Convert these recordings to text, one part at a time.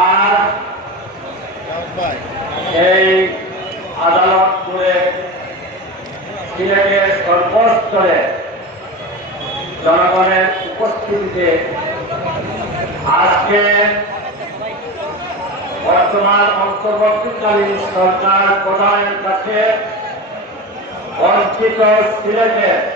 আর করে সিলেটের সর্বস্তরে জনগণের উপস্থিতিতে আজকে বর্তমান অন্তর্বর্তীকালীন সরকার প্রধানের কাছে বঞ্চিত সিলেটের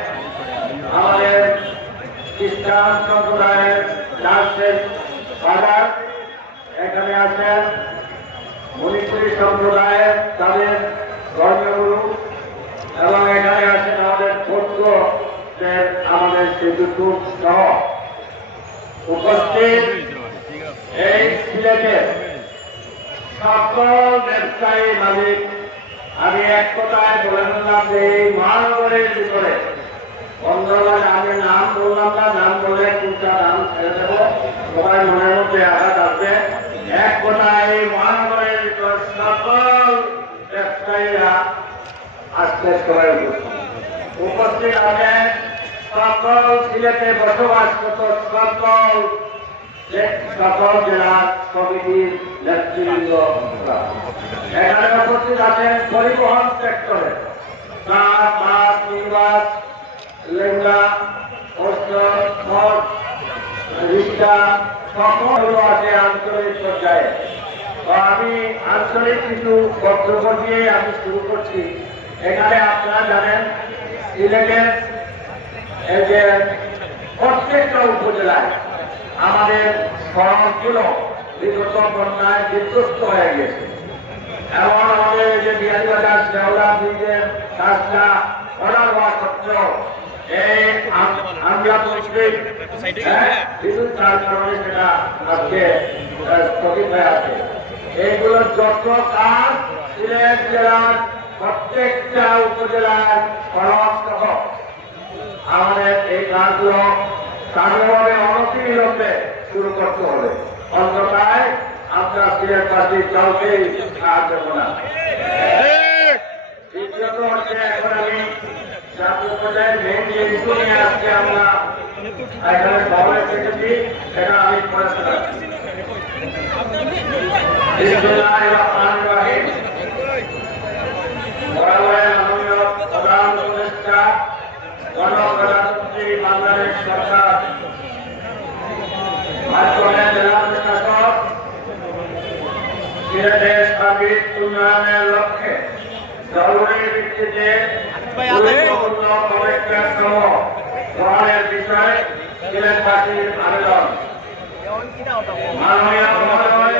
আমাদের খ্রিস্টান সম্প্রদায়ের চার্চের ফাদার এখানে আছেন। মণিপুরী সম্প্রদায়ের তাদের ধর্মীয় গুরু এবং এখানে আছেন আমাদের পৌত্র আমাদের সেতুটু সহ। উপস্থিত এই সিলেটের সকল ব্যবসায়ী মালিক, আমি এক কথায় বলে ফেললাম যে এই মহানগরের ভিতরে বন্ধবান আমি নাম বললাম নাম বলে তিনটা নাম ছেড়ে দেবো? সবাই মনের মধ্যে আঘাত আসবে। এক কথায় মহানগরের সকল ব্যবসায়ীরা আজকে সবাই উপস্থিত। আছেন সকল সিলেটে বসবাসরত সকল সকল জেলার সমিতির নেতৃবৃন্দ। এখানে উপস্থিত আছেন পরিবহন সেক্টরে। ট্রাক বাস মিনিবাস লেঙ্গা অস্ত্র রিক্সা সকলগুলো আছে আঞ্চলিক পর্যায়ে। তো আমি আঞ্চলিক কিছু বক্তব্য দিয়ে আমি শুরু করছি। এখানে আপনারা জানেন সিলেটের এই যে প্রত্যেকটা উপজেলায় আমাদের সড়কগুলো বিগত বন্যায় বিধ্বস্ত হয়ে গেছে এবং আমাদের যে বিহারীবাজার শেওলা ব্রিজের কাজটা অর্ডার হওয়া সত্ত্বেও আমরা মুসলিম হ্যাঁ, বিদ্যুৎ চার কারণে সেটা আজকে স্থগিত হয়ে আছে এইগুলোর যত কাজ সিলেট জেলার প্রত্যেকটা উপজেলার সহ আমাদের এই কাজগুলো কার্যভাবে অনতিবিলম্বে শুরু করতে হবে অন্ততায় আমরা সিলেটবাসী কাউকেই সাহায্য না দ্বিতীয়ত হচ্ছে এখন আমি জাতীয় পর্যায়ে মেন যে ইস্যু নিয়ে আজকে আমরা এখানে মাধ্যমে জেলা প্রশাসক জরুরি ভিত্তিতে গুরুত্বপূর্ণ পদক্ষেপসমূহ গ্রহণের বিষয়ে সিলেটবাসীর আবেদন। মাননীয় মহোদয়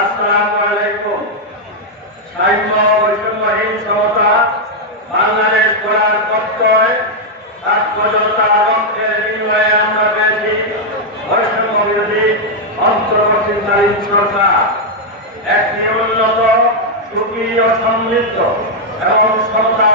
আসসালামু আলাইকুম। সাহিত্য বৈষম্যহীন সমতা বাংলাদেশ করার প্রত্যয় তাৎপর্যতা লক্ষ্যের বিনিময়ে আমরা পেয়েছি বৈষম্য বিরোধী অন্তর্বর্তীকালীন সরকার। একটি উন্নত সুখী ও সমৃদ্ধ এবং সরকার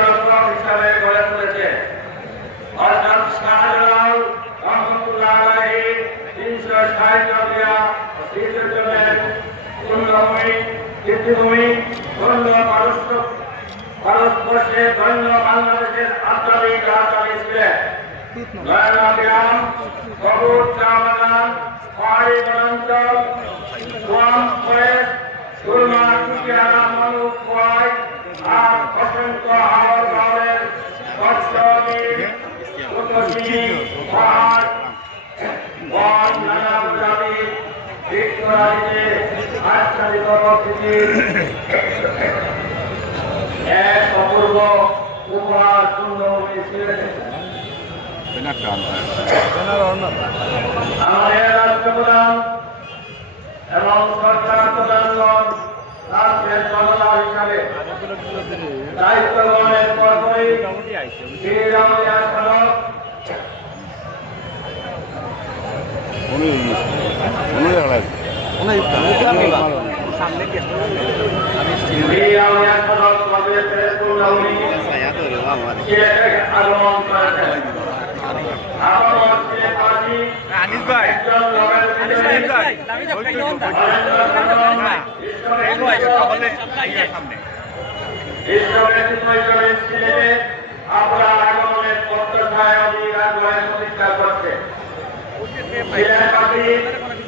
কীর্তিভূমি ধন্য পারস্য ভারতবর্ষে ধন্য বাংলাদেশের আধ্যাত্মিক রাজধানী ছিলেন নয়না গ্রাম সবুজ পাহাড়ি বনাঞ্চল সোয়াম ফরেস্ট সুরমা কুশিয়ারা মনু, খোয়াই, আর অসংখ্য হাওয়ার পাহাড়ের স্বচ্ছ পাহাড় বন, নানা প্রজাতির বৃক্ষরাজিতে আচ্ছাদিত প্রকৃতির এক উপহার শূন্য আমাদের রাষ্ট্রপ্রধান এবং সরকার প্রধানগণ রাষ্ট্রের সরকার হিসাবে দায়িত্ব গ্রহণের পরপরই শ্রীরামিয়া সড়ক শ্রীরামিয়া সড়ক আনিস ভাই। আনিস ভাই সামনে ঈশ্বরের চিন্ময় সিলেটে আপনার আগমনের আগ্রহে প্রতীক্ষা করছে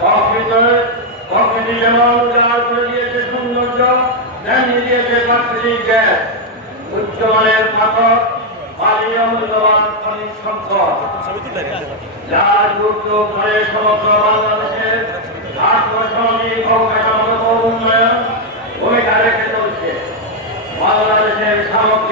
প্রকৃত প্রকৃতি যেমন উদার করে দিয়েছে সৌন্দর্য, তেমনি দিয়েছে প্রাকৃতিক গ্যাস উচ্চমানের পাথর যার যুগ ধরে সমগ্র বাংলাদেশের আত্মসমাধি অবকাঠামোগত উন্নয়ন ভূমিকা সামগ্রিক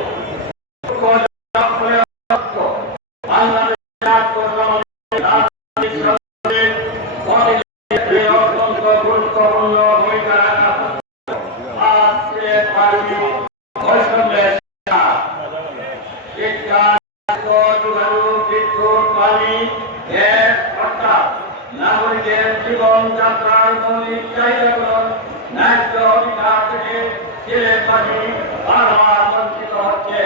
ন্যায্য অধিকার থেকে চিরস্থায়ী বাধা বঞ্চিত হচ্ছে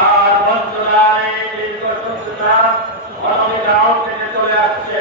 আর বঞ্চনার এই দীর্ঘ সূচনা অনামিকাও থেকে চলে আসছে